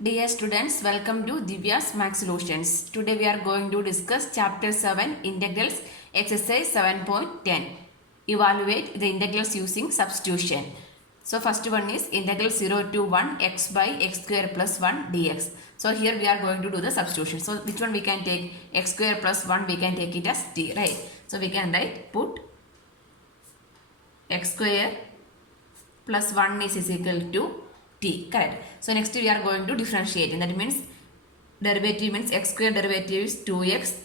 Dear students, welcome to Divya's Max Solutions. Today we are going to discuss Chapter 7 Integrals Exercise 7.10. Evaluate the integrals using substitution. So first one is integral 0 to 1 x by x square plus 1 dx. So here we are going to do the substitution. So which one we can take? X square plus 1 we can take it as t, right? So we can write put x square plus 1 is equal to t, correct. So next we are going to differentiate, and that means derivative means x square derivative is 2x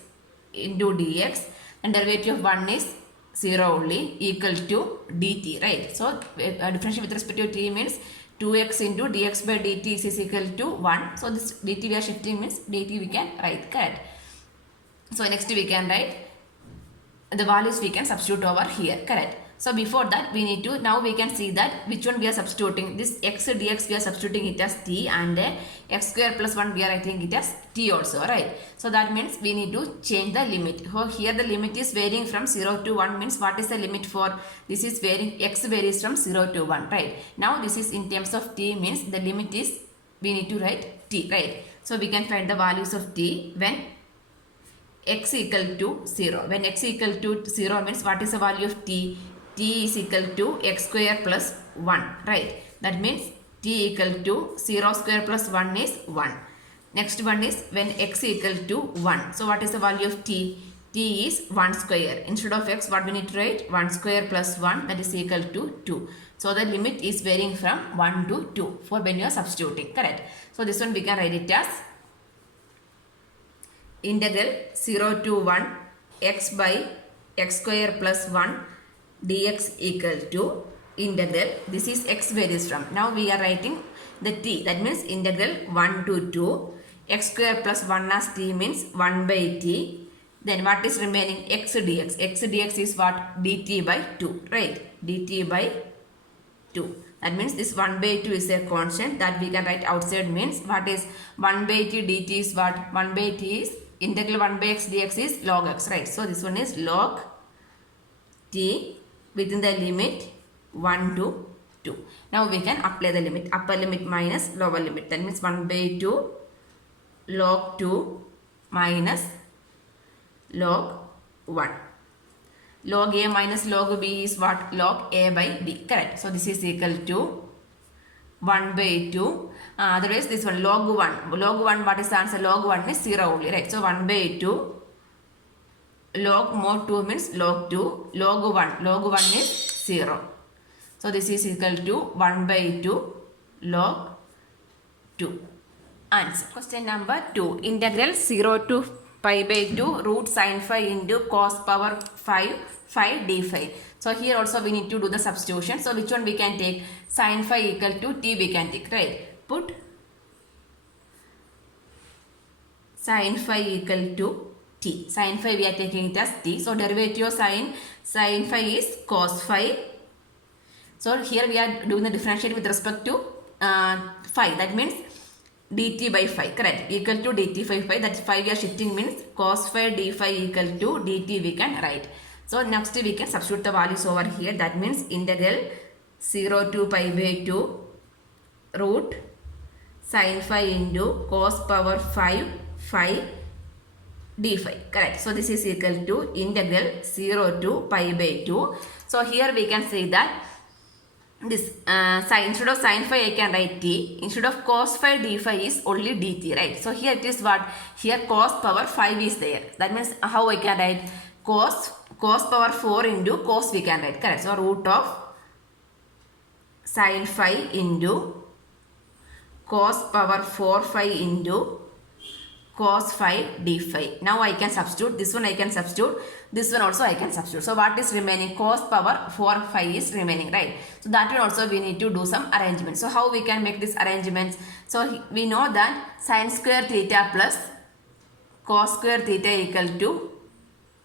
into dx, and derivative of 1 is 0 only, equal to dt, right. So differentiate with respect to t means 2x into dx by dt is equal to 1. So this dt we are shifting means dt we can write, correct. So next we can write the values we can substitute over here, correct. So before that we need to, now we can see that which one we are substituting. This x dx we are substituting it as t, and x square plus 1 we are writing it as t also, right. So that means we need to change the limit. So here the limit is varying from 0 to 1 means what is the limit for this is varying, x varies from 0 to 1, right. Now this is in terms of t means the limit is we need to write t, right. So we can find the values of t when x equal to 0. When x equal to 0 means what is the value of t? T is equal to x square plus 1, right. That means t equal to 0 square plus 1 is 1. Next one is when x equal to 1. So what is the value of t? T is 1 square. Instead of x, what we need to write? 1 square plus 1, that is equal to 2. So the limit is varying from 1 to 2 for when you are substituting, correct. So this one we can write it as integral 0 to 1 x by x square plus 1 dx equal to integral, this is x varies from, now we are writing the t, that means integral 1 to 2 x square plus 1 as t means 1 by t, then what is remaining? X dx is what? Dt by 2, right. Dt by 2, that means this 1 by 2 is a constant that we can write outside, means what is 1 by t dt is what? 1 by t is integral 1 by x dx is log x, right. So this one is log t within the limit 1 to 2. Now we can apply the limit, upper limit minus lower limit, that means 1 by 2 log 2 minus log 1. Log a minus log b is what? Log a by b, correct. So this is equal to 1 by 2. Otherwise this one log 1. Log 1, what is the answer? Log 1 is 0 only, right. So 1 by 2 log mod 2 means log 2. Log 1 is 0. So this is equal to 1 by 2 log 2. Answer. Question number 2. Integral 0 to pi by 2 root sine phi into cos power 5 d phi. So here also we need to do the substitution. So which one we can take? Sine phi equal to t we can take, right. Put sine phi equal to t. Sine phi we are taking it as t. So derivative of sine phi is cos phi. So here we are doing the differentiate with respect to phi. That means dt by phi, correct. Equal to dt by phi. That phi we are shifting means cos phi d phi equal to dt we can write. So next we can substitute the values over here. That means integral 0 to pi by 2 root sine phi into cos power 5 phi d phi, correct. So this is equal to integral 0 to pi by 2. So here we can say that this instead of sine phi I can write t, instead of cos phi d phi is only dt, right. So here it is what? Here cos power 5 is there. That means how I can write? Cos power 4 into cos we can write, correct. So root of sine phi into cos power 4 phi into cos phi d phi. Now I can substitute, this one I can substitute, this one also I can substitute. So what is remaining? Cos power 4 phi is remaining, right. So that one also we need to do some arrangement. So how we can make this arrangements? So we know that sin square theta plus cos square theta equal to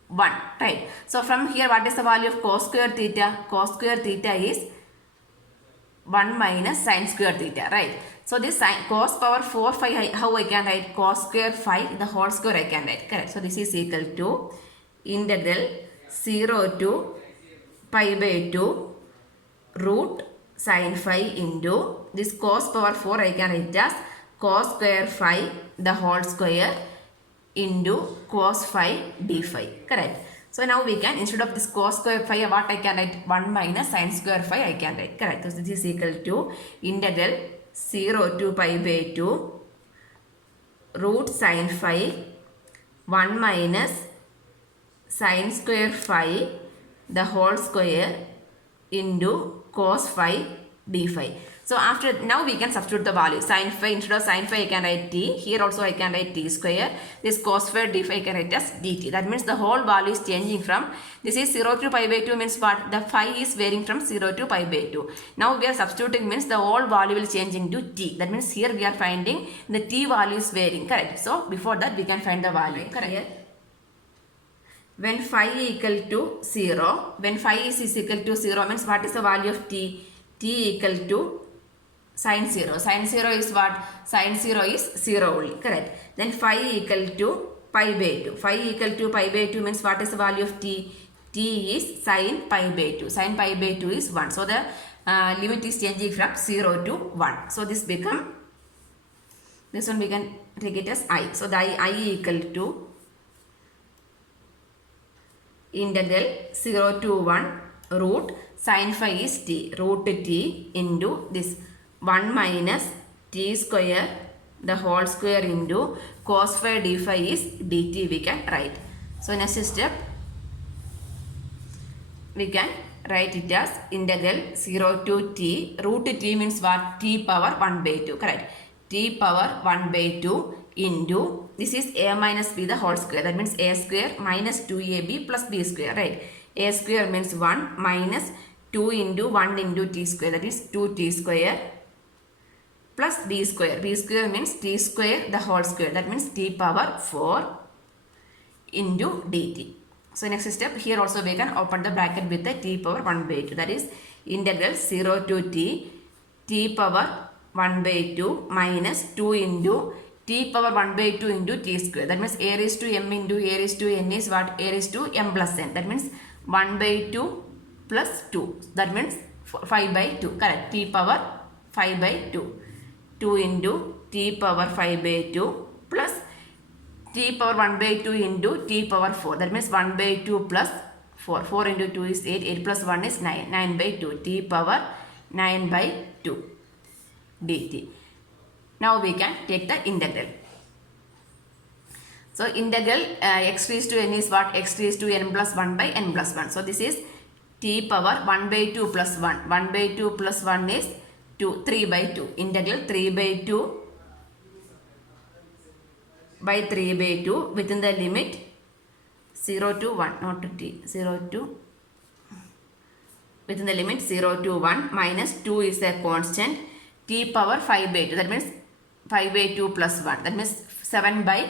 1, right. So from here what is the value of cos square theta? Cos square theta is 1 minus sin square theta, right. So this cos power 4 phi, how I can write? Cos square phi the whole square I can write, correct. So this is equal to integral 0 to pi by 2 root sin phi into this cos power 4 I can write as cos square phi the whole square into cos phi d phi. Correct. So now we can, instead of this cos square phi, what I can write? 1 minus sin square phi I can write. Correct. So this is equal to integral 0 to pi by 2 root sin phi 1 minus sin square phi the whole square into cos phi d phi. So after, now we can substitute the value. Sin phi, instead of sin phi I can write t. Here also I can write t square. This cos phi d phi I can write as dt. That means the whole value is changing from, this is 0 to pi by 2 means what? The phi is varying from 0 to pi by 2. Now we are substituting means the whole value will change into t. That means here we are finding the t value is varying. Correct. So before that we can find the value. Correct. Here, when phi equal to 0, when phi is equal to 0 means what is the value of t? T equal to sin 0. Sin 0 is what? Sin 0 is 0 only. Correct. Then phi equal to pi by 2. Phi equal to pi by 2 means what is the value of t? T is sin pi by 2. Sin pi by 2 is 1. So the limit is changing from 0 to 1. So this become, this one we can take it as I. So the I equal to integral 0 to 1 root sin phi is t, root t into this 1 minus t square the whole square into cos phi d phi is dt we can write. So next step, we can write it as integral 0 to t, root t means what? T power 1 by 2. Correct. T power 1 by 2 into, this is a minus b the whole square. That means a square minus 2ab plus b square. Right. A square means 1 minus 2 into 1 into t square. That is 2t square plus b square. B square means t square the whole square. That means t power 4 into dt. So next step, here also we can open the bracket with the t power 1 by 2. That is integral 0 to t power 1 by 2 minus 2 into t power 1 by 2 into t square. That means a raised to m into a raised to n is what? A raised to m plus n. That means 1 by 2 plus 2. That means 5 by 2. Correct. T power 5 by 2. 2 into t power 5 by 2 plus t power 1 by 2 into t power 4. That means 1 by 2 plus 4. 4 into 2 is 8. 8 plus 1 is 9. 9 by 2. T power 9 by 2 dt. Now we can take the integral. So integral x raised to n is what? X raised to n plus 1 by n plus 1. So this is t power 1 by 2 plus 1. 1 by 2 plus 1 is 2. 3 by 2. Integral 3 by 2 by 3 by 2 within the limit 0 to 1, not to t, 0 to, within the limit 0 to 1 minus 2 is a constant, t power 5 by 2. That means 5 by 2 plus 1. That means 7 by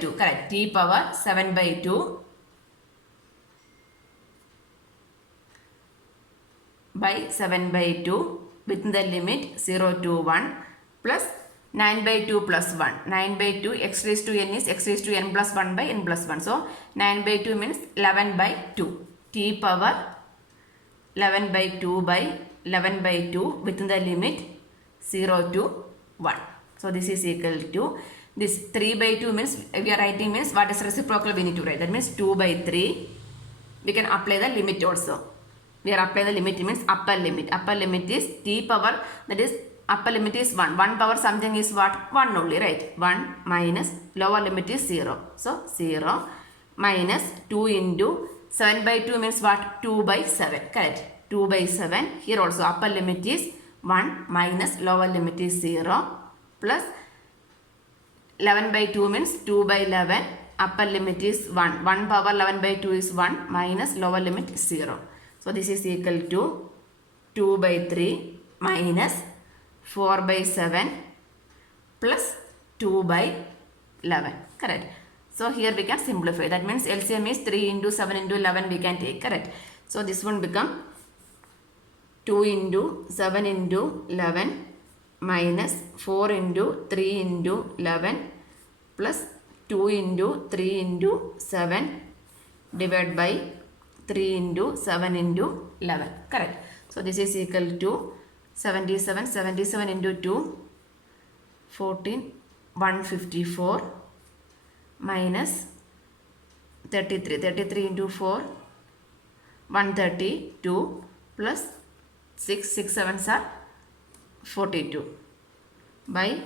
2. Correct. T power 7 by 2 by 7 by 2 within the limit 0 to 1 plus 9 by 2 plus 1. 9 by 2 x raised to n is x raised to n plus 1 by n plus 1. So 9 by 2 means 11 by 2. T power 11 by 2 by 11 by 2 within the limit 0 to 1. So this is equal to, this 3 by 2 means, we are writing means what is reciprocal we need to write. That means 2 by 3. We can apply the limit also. We are applying the limit means upper limit. Upper limit is t power, that is upper limit is 1. 1 power something is what? 1 only, right? 1 minus lower limit is 0. So 0 minus 2 into 7 by 2 means what? 2 by 7. Correct. 2 by 7. Here also upper limit is 1 minus lower limit is 0 plus 11 by 2 means 2 by 11. Upper limit is 1. 1 power 11 by 2 is 1 minus lower limit is 0. So this is equal to 2 by 3 minus 4 by 7 plus 2 by 11. Correct. So here we can simplify. That means LCM is 3 into 7 into 11 we can take. Correct. So this one become 2 into 7 into 11 minus 4 into 3 into 11 plus 2 into 3 into 7 divided by 3 into 7 into 11. Correct. So this is equal to 77. 77 into 2 154 minus 33. 33 into 4, 132 plus 6, 6 sevens are 42 by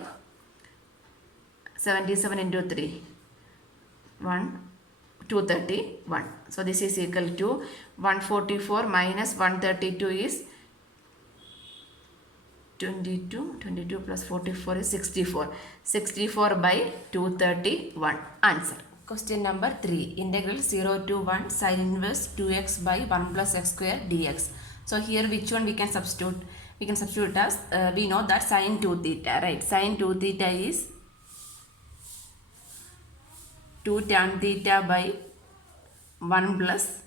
77 into 3, 231. So this is equal to 144 minus 132 is 22 plus 44 is 64. 64 by 231. Answer. Question number 3. Integral 0 to 1 sin inverse 2x by 1 plus x square dx. So here which one we can substitute? We can substitute as, we know that sin 2 theta, right? Sin 2 theta is 2 tan theta by 1 plus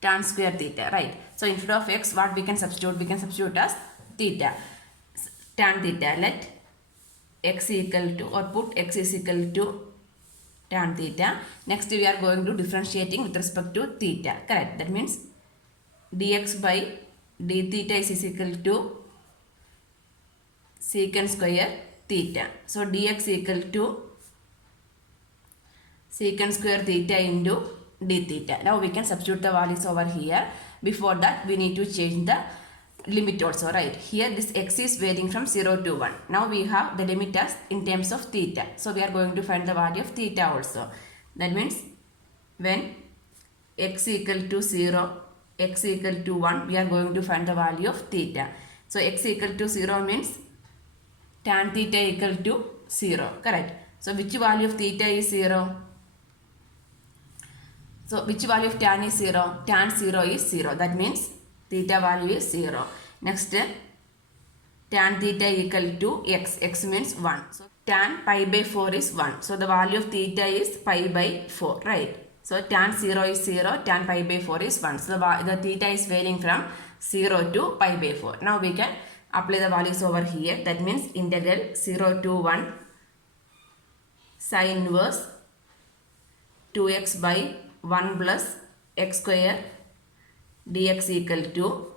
tan square theta, right? So instead of x, what we can substitute? We can substitute as theta, tan theta. Let x equal to, or put x is equal to tan theta. Next we are going to differentiating with respect to theta, correct? That means dx by d theta is equal to secant square theta. So dx equal to secant square theta into d theta. Now we can substitute the values over here. Before that we need to change the limit also, right? Here this x is varying from 0 to 1. Now we have the limit as in terms of theta. So we are going to find the value of theta also. That means when x equal to 0, x equal to 1, we are going to find the value of theta. So x equal to 0 means tan theta equal to 0, correct? So which value of theta is 0? So which value of tan is 0? Tan 0 is 0. That means theta value is 0. Next, tan theta equal to x. X means 1. So tan pi by 4 is 1. So the value of theta is pi by 4, right? So tan 0 is 0. Tan pi by 4 is 1. So the theta is varying from 0 to pi by 4. Now we can apply the values over here. That means integral 0 to 1 sin inverse 2x by 1 plus x square dx equal to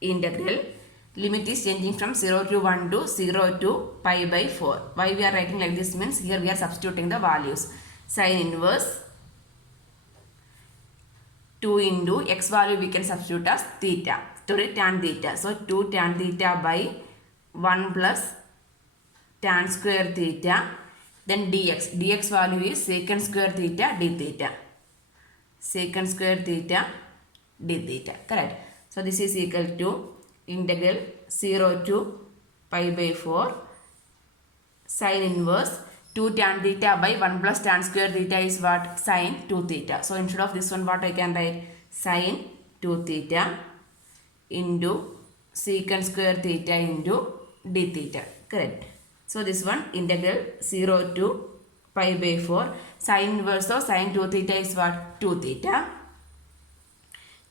integral, limit is changing from 0 to 1 to 0 to pi by 4. Why we are writing like this means here we are substituting the values. Sin inverse 2 into x value we can substitute as theta, sorry, tan theta. So 2 tan theta by 1 plus tan square theta, then dx. Dx value is secant square theta d theta. Secant square theta d theta, correct? So this is equal to integral 0 to pi by 4 sin inverse 2 tan theta by 1 plus tan square theta is what? Sin 2 theta. So instead of this one, what I can write? Sin 2 theta into secant square theta into d theta, correct? So this one integral 0 to pi by 4 sin inverse of sin 2 theta is what? 2 theta.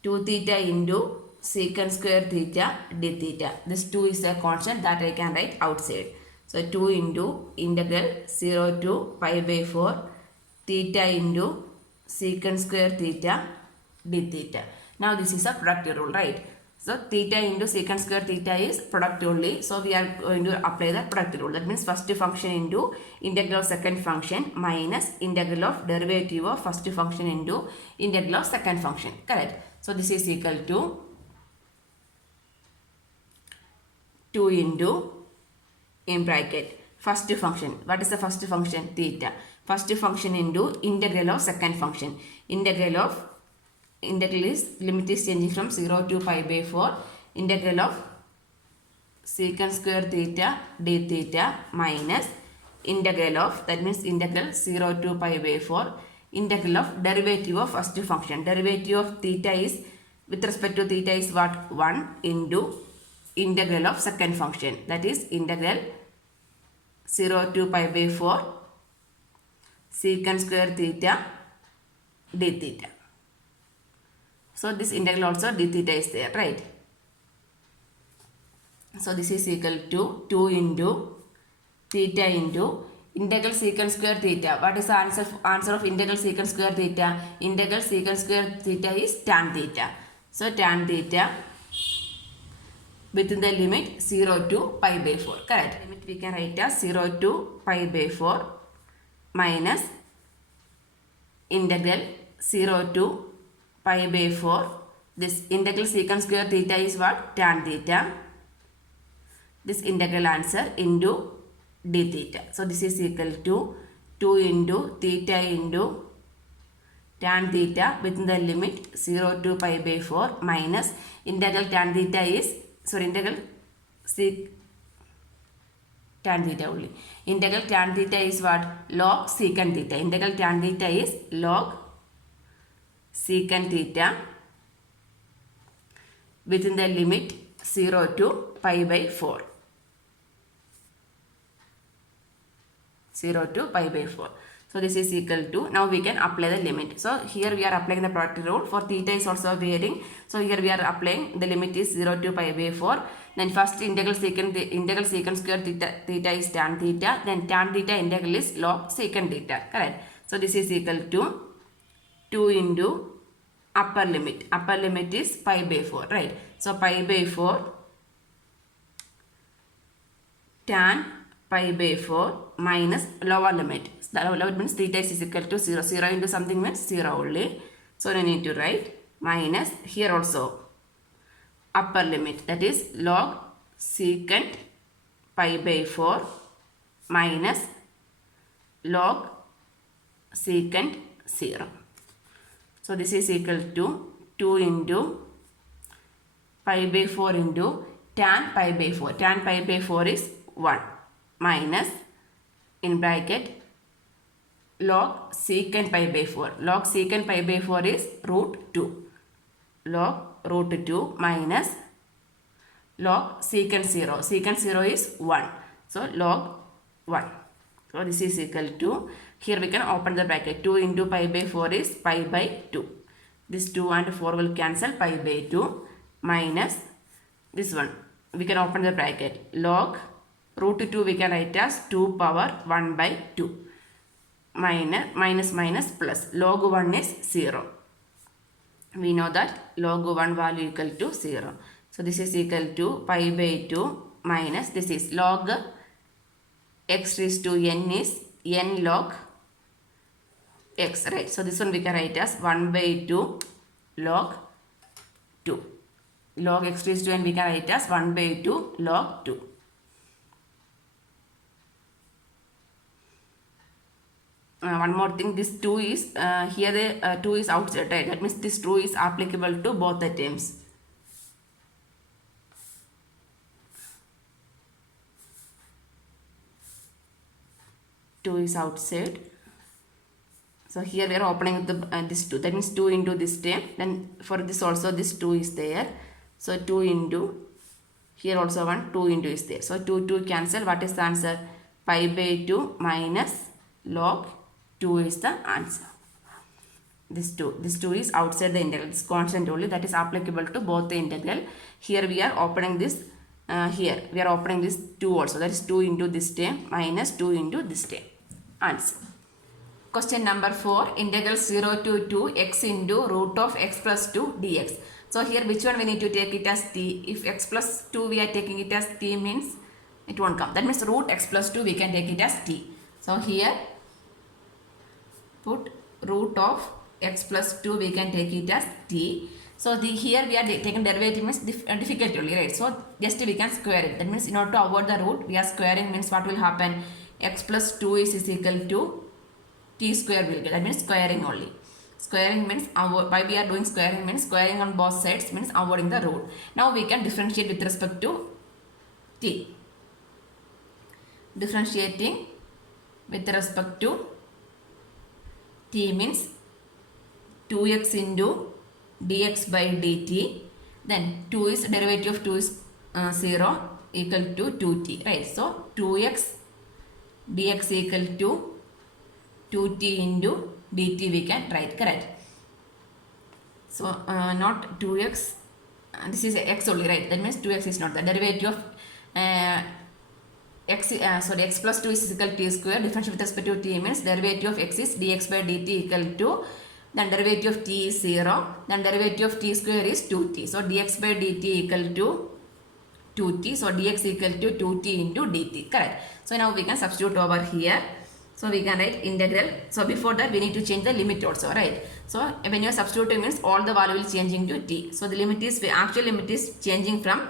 2 theta into secant square theta d theta. This 2 is a constant that I can write outside. So 2 into integral 0 to pi by 4 theta into secant square theta d theta. Now this is a product rule, right? So theta into secant square theta is product only. So we are going to apply the product rule. That means first function into integral of second function minus integral of derivative of first function into integral of second function, correct? So this is equal to 2 into in bracket first function. What is the first function? Theta. First function into integral of second function. Integral is limit is changing from 0 to pi by 4. Integral of secant square theta d theta minus integral of, that means integral 0 to pi by 4, integral of derivative of first function. Derivative of theta is, with respect to theta is what? 1 into integral of second function. That is integral 0 to pi by 4 secant square theta d theta. So this integral also d theta is there, right? So this is equal to 2 into theta into integral secant square theta. What is the answer of integral secant square theta? Integral secant square theta is tan theta. So tan theta within the limit 0 to pi by 4. Correct. Limit we can write as 0 to pi by 4 minus integral 0 to pi by 4. This integral secant square theta is what? Tan theta. This integral answer into d theta. So this is equal to 2 into theta into tan theta within the limit 0 to pi by 4 minus integral tan theta is, sorry, integral tan theta only. Integral tan theta is what? Log secant theta. Integral tan theta is log secant theta within the limit 0 to pi by 4. 0 to pi by 4. So this is equal to, now we can apply the limit. So here we are applying the product rule. For theta is also varying. So here we are applying the limit is 0 to pi by 4. Then first integral secant square theta is tan theta. Then tan theta integral is log secant theta. Correct. So this is equal to 2 into upper limit. Upper limit is pi by 4. Right. So pi by 4 tan pi by 4 minus lower limit. The lower limit means theta is equal to 0. 0 into something means 0 only. So I need to write minus here also upper limit, that is log secant pi by 4 minus log secant 0. So this is equal to 2 into pi by 4 into tan pi by 4. Tan pi by 4 is 1 minus in bracket log secant pi by 4. Log secant pi by 4 is root 2. Log root 2 minus log secant 0. Secant 0 is 1. So log 1. So this is equal to, here we can open the bracket. 2 into pi by 4 is pi by 2. This 2 and 4 will cancel, pi by 2 minus this one. We can open the bracket. Log root 2 we can write as 2 power 1 by 2. Minus plus. Log 1 is 0. We know that log 1 value equal to 0. So this is equal to pi by 2 minus, this is log x raised to n is n log x, right? So this one we can write as 1 by 2 log 2. Log x raised to n we can write as 1 by 2 log 2. One more thing, this 2 is, here the 2 is outside, right? That means this 2 is applicable to both the terms. Two is outside. So here we are opening the this 2. That means 2 into this term. Then for this also this 2 is there. So 2 into, here also 1, 2 into is there. So 2 cancel. What is the answer? Pi by 2 minus log 2 is the answer. This 2 is outside the integral. This constant only, that is applicable to both the integral. Here we are opening this, here we are opening this 2 also. That is 2 into this term minus 2 into this term. Answer. Question number 4. Integral 0 to 2 x into root of x plus 2 dx. So here which one we need to take it as t? If x plus 2 we are taking it as t means it won't come. That means root x plus 2 we can take it as t. So here put root of x plus 2 we can take it as t. So here we are taking derivative means difficult only, right? So just we can square it. That means in order to avoid the root we are squaring, means what will happen? X plus 2 is equal to t square will get. That means squaring only. Squaring means, why we are doing squaring means squaring on both sides means avoiding the root. Now we can differentiate with respect to t. Differentiating with respect to t means 2x into dx by dt. Then 2 is derivative of 2 is 0 equal to 2t, right? So 2x dx equal to 2t into dt we can write, correct? So not 2x, this is x only, right? That means 2x is not the derivative of x plus 2 is equal to t square. Differentiate with respect to t means derivative of x is dx by dt equal to, then derivative of t is 0, then derivative of t square is 2t. So dx by dt equal to 2t. So dx equal to 2t into dt. Correct. So now we can substitute over here. So we can write integral. So before that we need to change the limit also, right? So when you are substituting means all the value will changing to t. So the limit is, actual limit is changing from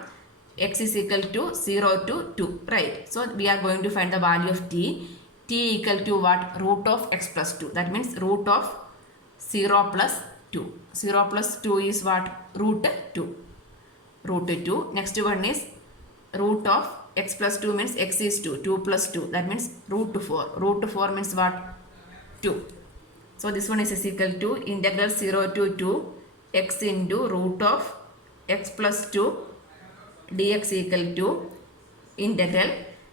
x is equal to 0 to 2, right? So we are going to find the value of t. T equal to what? Root of x plus 2. That means root of 0 plus 2. 0 plus 2 is what? Root 2. Root 2. Next one is root of x plus 2 means x is 2. 2 plus 2. That means root 4. Root 4 means what? 2. So this one is equal to integral 0 to 2 x into root of x plus 2 dx equal to integral.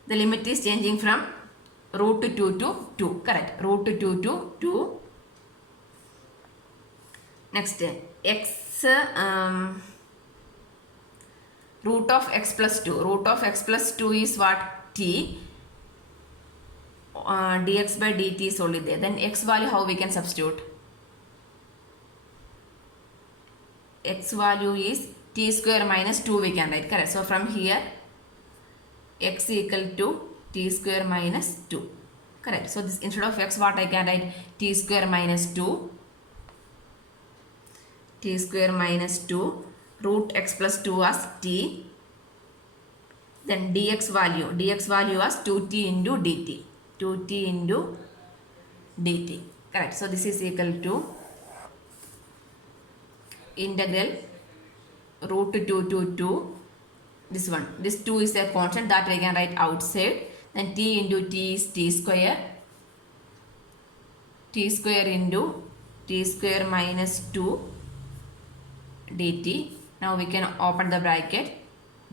The limit is changing from root 2 to 2. Correct. Root 2 to 2. Next x root of x plus 2. Root of x plus 2 is what? T. Dx by dt is only there. Then x value how we can substitute? X value is t square minus 2 we can write. Correct. So from here x equal to t square minus 2. Correct. So this instead of x what I can write? T square minus 2. T square minus 2 root x plus 2 as t. Then dx value as 2t into dt. 2t into dt. Correct. So this is equal to integral root 2 to 2. This one. This 2 is a constant that I can write outside. Then t into t is t square. T square into t square minus 2 dt. Now we can open the bracket.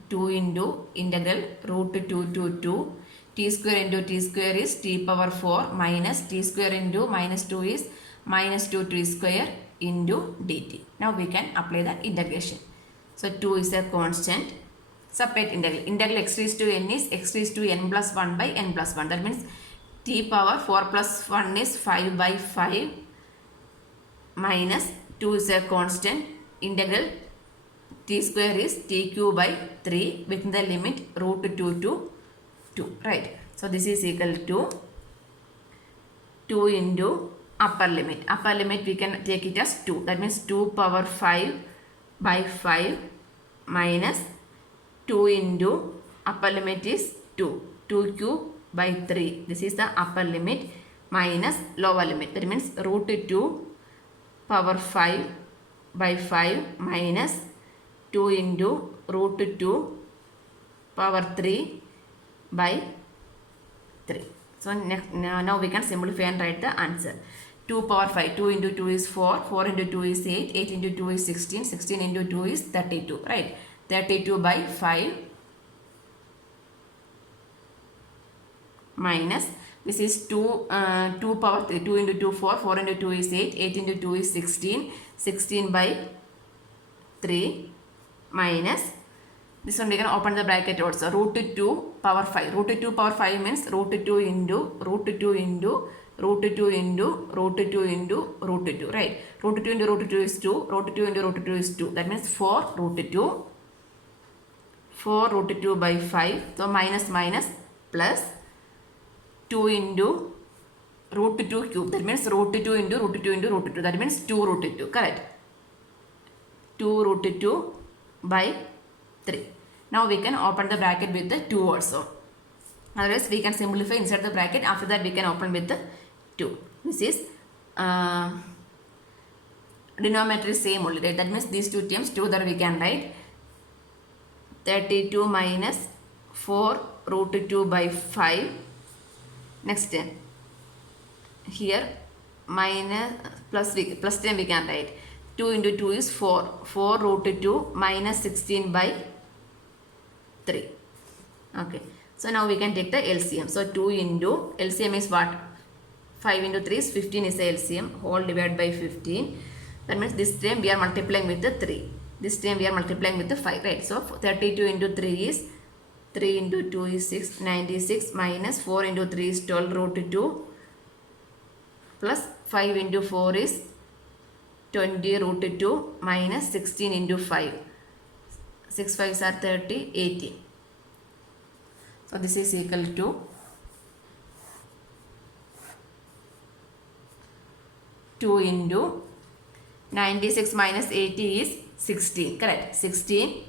2 into integral root 2 to 2. T square into t square is t power 4 minus t square into minus 2 is minus 2t square into dt. Now we can apply the integration. So 2 is a constant. Separate integral. Integral x raised to n is x raised to n plus 1 by n plus 1. That means t power 4 plus 1 is 5 by 5 minus 2 is a constant. Integral t square is t cube by 3 within the limit root 2 to 2. Right. So this is equal to 2 into upper limit. Upper limit we can take it as 2. That means 2 power 5 by 5 minus 2 into upper limit is 2. 2 cube by 3. This is the upper limit minus lower limit. That means root 2 power 5 by 5 minus 2 into root 2 power 3 by 3. So now we can simplify and write the answer. 2 power 5. 2 into 2 is 4. 4 into 2 is 8. 8 into 2 is 16. 16 into 2 is 32. Right. 32 by 5 minus this is 2 power 3. 2 into 2 4. 4 into 2 is 8. 8 into 2 is 16. 16 by 3 minus this one we can open the bracket also. Root 2 power 5. Root 2 power 5 means root 2 into root 2 into root 2 into root 2 into root 2. Right. Root 2 into root 2 is 2. Root 2 into root 2 is 2. That means 4 root 2. 4 root 2 by 5. So minus minus plus 2 into root 2 cube. That means root 2 into root 2 into root 2. That means 2 root 2. Correct. 2 root 2 by 3. Now we can open the bracket with the 2 also. Otherwise we can simplify inside the bracket. After that we can open with the 2. This is denominator is same only, right? That means these two terms together we can write 32 minus 4 root 2 by 5. Next here minus plus 10 we can write. 2 into 2 is 4. 4 root 2 minus 16 by 3. Okay. So now we can take the LCM. So 2 into LCM is what? 5 into 3 is 15 is the LCM. Whole divided by 15. That means this time we are multiplying with the 3. This time we are multiplying with the 5. Right. So 32 into 3 is 3 into 2 is 6. 96 minus 4 into 3 is 12 root 2 plus 5 into 4 is 20 root 2 minus 16 into 5. 6 5s are 30, 80. So this is equal to 2 into 96 minus 80 is 16, correct? 16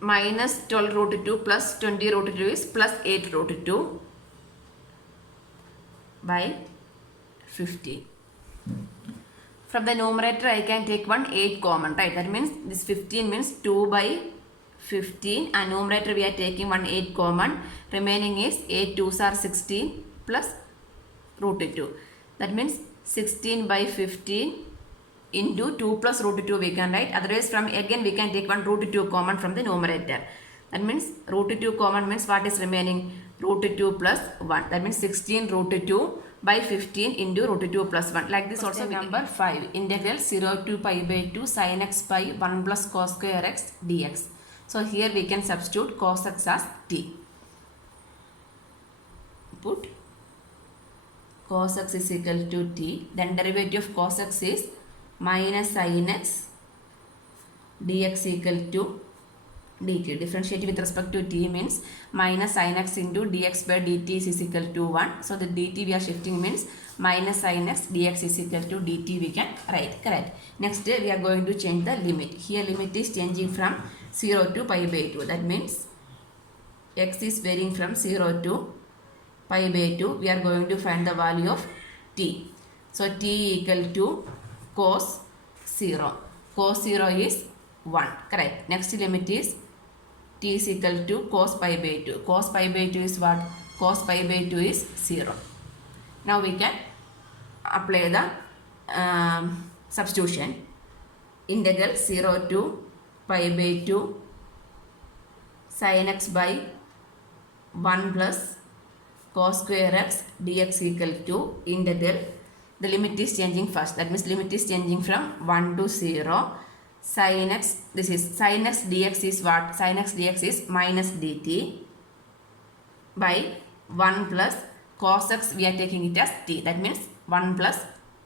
minus 12 root 2 plus 20 root 2 is plus 8 root 2 by 15. From the numerator I can take 8 common, right? That means this 15 means 2 by 15, and numerator we are taking 8 common. Remaining is 8 2s are 16 plus root 2. That means 16 by 15 into 2 plus root 2 we can write. Otherwise from again we can take root 2 common from the numerator. That means root 2 common means what is remaining? Root 2 plus 1. That means 16 root 2 by 15 into root 2 plus 1. Like this also. Number 5. Integral 0 to pi by 2 sin x by 1 plus cos square x dx. So here we can substitute cos x as t. Put cos x is equal to t. Then derivative of cos x is minus sin x dx equal to dt. Differentiate with respect to t means minus sin x into dx by dt is equal to 1. So the dt we are shifting means minus sin x dx is equal to dt we can write, correct? Next we are going to change the limit. Here limit is changing from 0 to pi by 2. That means x is varying from 0 to pi by 2. We are going to find the value of t. So t equal to cos 0. Cos 0 is 1, correct? Next limit is t is equal to cos pi by 2. Cos pi by 2 is what? Cos pi by 2 is 0. Now we can apply the substitution. Integral 0 to pi by 2 sin x by 1 plus cos square x dx equal to integral. The limit is changing first. That means limit is changing from 1 to 0. Sin x, this is sin x dx is what? Sin x dx is minus dt by 1 plus cos x we are taking it as t. That means 1 plus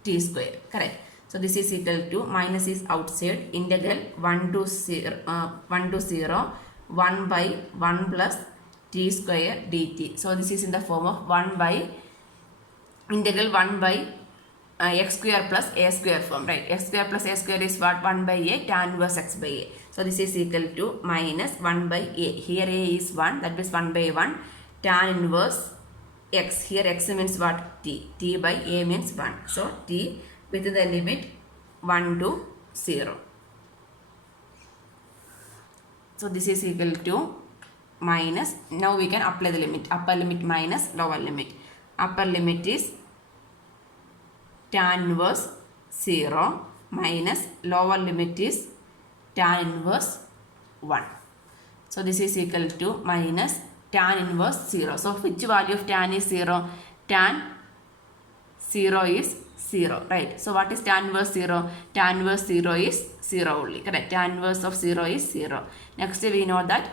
t square, correct? So this is equal to, minus is outside, integral 1 to 0 1 by 1 plus t square dt. So this is in the form of 1 by integral 1 by x square plus a square form, right? X square plus a square is what? 1 by a tan inverse x by a. So this is equal to minus 1 by a. Here a is 1, that means 1 by 1 tan inverse x. Here x means what? T. T by a means 1. So t with the limit 1 to 0. So this is equal to minus. Now we can apply the limit. Upper limit minus lower limit. Upper limit is tan inverse 0 minus lower limit is tan inverse 1. So this is equal to minus tan inverse 0. So which value of tan is 0? Tan 0 is 0, right? So what is tan inverse 0? Tan inverse 0 is 0 only, correct? Tan inverse of 0 is 0. Next we know that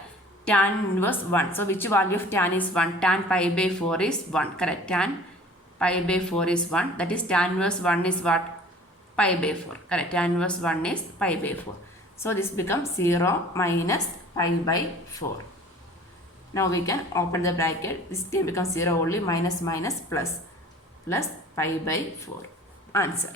tan inverse 1. So which value of tan is 1? Tan pi by 4 is 1, correct? Tan pi by 4 is 1. That is tan inverse 1 is what? Pi by 4. Correct. Tan inverse 1 is pi by 4. So this becomes 0 minus pi by 4. Now we can open the bracket. This thing becomes 0 only. Minus minus plus. Plus pi by 4. Answer.